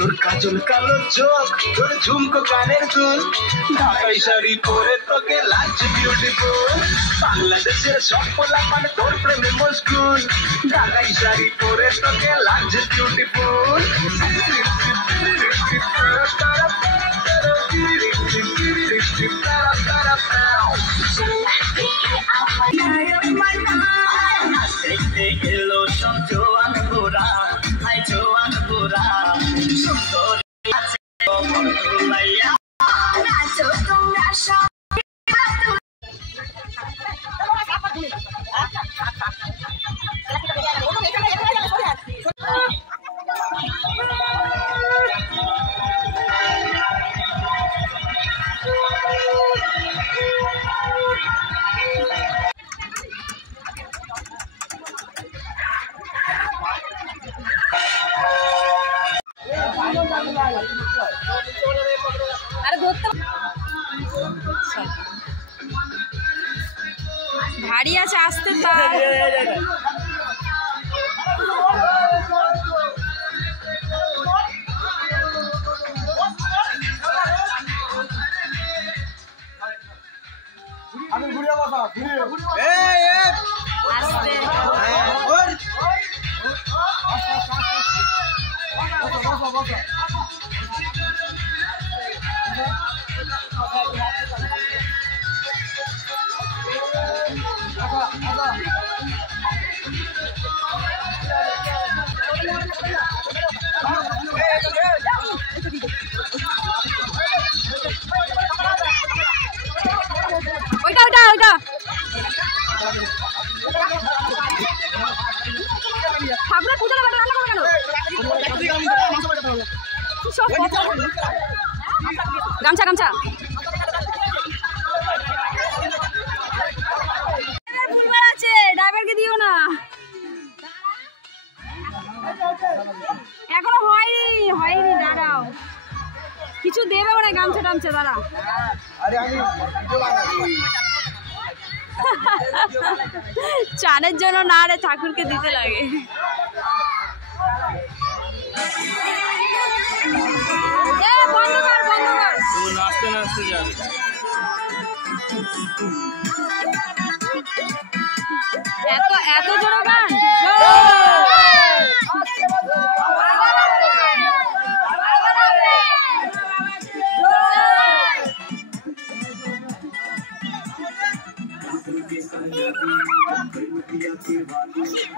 তোর কাজল কালো চোখ, তোর ঝুমকো কানের দুল, ঢাকাই শাড়ি পরে তোকে লাগছে বিউটিফুল। বাংলাদেশের সব পোলাপান তোর প্রেমে মশগুল, ঢাকাই শাড়ি পরে তোকে লাগছে বিউটিফুল। দেখতে এলো সব জোয়ান গোরা, হাই জোয়ান গোরা, সুন্দর আছে লাইয়া নাচো তোমরা সব। আরে ধরতে ভারী আছে, আসতে তার আমি ঘুরে বসা ঘুরে আসতে ওইটা ওইটা ওইটা ঠাকুরের পুজো গামছা গামছা আছে, ড্রাইভারকে দিও না, এখনো হয়নি হয়নি, দাঁড়াও কিছু দেবে মানে গামছা টামছা, দাঁড়া চানের জন্য না রে, ঠাকুরকে দিতে লাগে। বন্ধ কর বন্ধ কর, নাচতে নাচতে যাবে। এত এত জোরে গান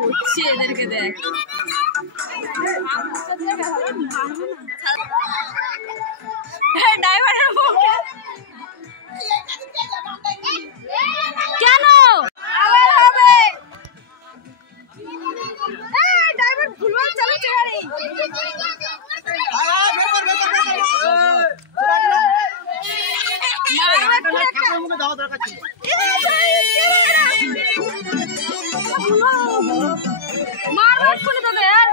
হচ্ছে, এদেরকে দেখ ড্রাইভারের মুখে কেন আবার হবে, ড্রাইভার ভুলভাল চালাচ্ছে গাড়ি। মারবার করে তোকে আর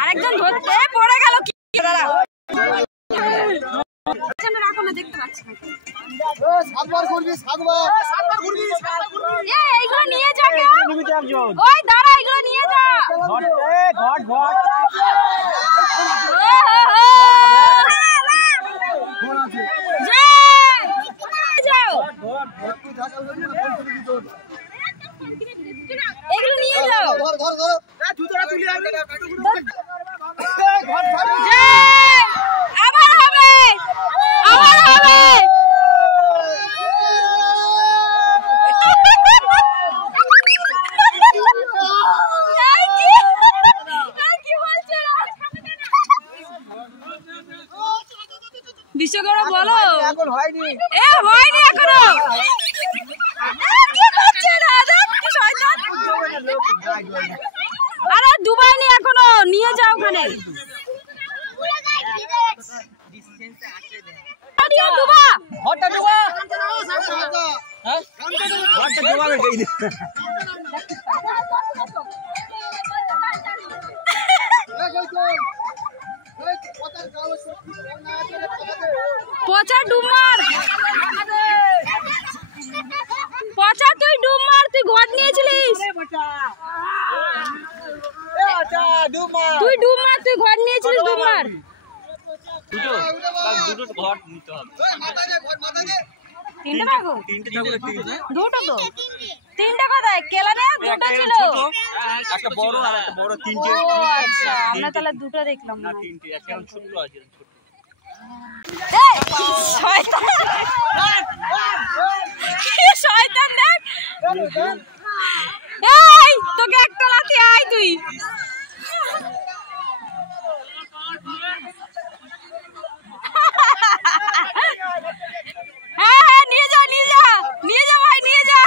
আরেকজন ধরতে পড়ে গেল কি দাঁড়াও রাখো না দেখতে পাচ্ছি না এইগুলো নিয়ে যা ওই দাঁড়া এগুলো নিয়ে যা এগুলো নিয়ে যাও আবার হবে আবার হবে বিশ্বকর্মা বলো এখন হয়নি হয়নি এখনো আরে ডুবাইনি এখনো নিয়ে যাও ওখানে পচা ডুব মার পচা তুই ডুব মার তুই ঘট নিয়েছিলিস তুই ডুব মার তুই ঘট নিয়েছিলিস ডুব মার দুটো ঘর নিতে হবে তিনটে পাবো দুটো তো তিনটে কোথায় কেলানে দুটো ছিল একটা বড় আর একটা বড় তিনটে ও আচ্ছা আমরা তাহলে দুটো দেখলাম না তিনটে একটা ছোট আছে ছোট এই শয়তান কি শয়তান দেখ এই তোকে একটা লাথি আয় তুই হ্যাঁ নিয়ে যা নিয়ে যা নিয়ে যা ভাই নিয়ে যা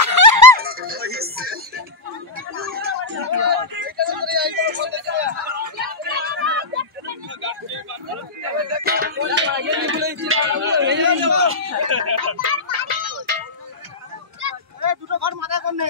দুটো ঘর মাথা করনে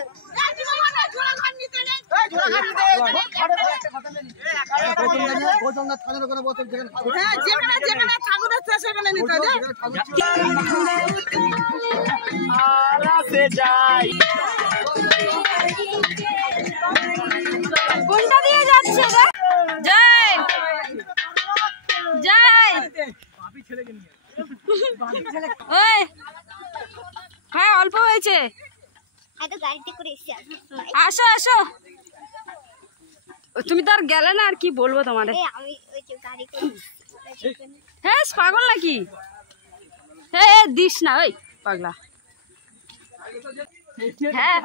কোনটা দিয়ে যাচ্ছে জয় জয় ওই হ্যাঁ অল্প হয়েছে আসো আসো তুমি তো আর গেলে না আর কি বলবো তোমার হ্যাঁ পাগল নাকি হ্যাঁ দিস না ওই পাগলা হ্যাঁ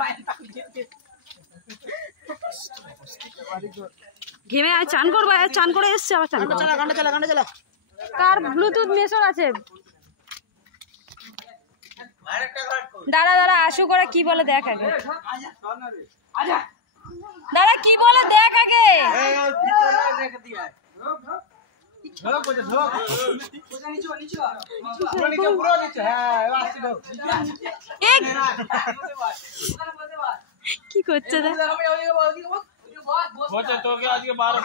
ঘেমে আয় চান করবো চান করে এসছে আবার চান কার ব্লুটুথ মেশর আছে দাঁড়া দাঁড়া আশু করে কি বলে দেখ আগে দাঁড়া কি বলে দেখ আগে কি করছে তোকে আজকে 12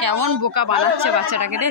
কেমন বোকা বানাচ্ছে বাচ্চাটাকে রে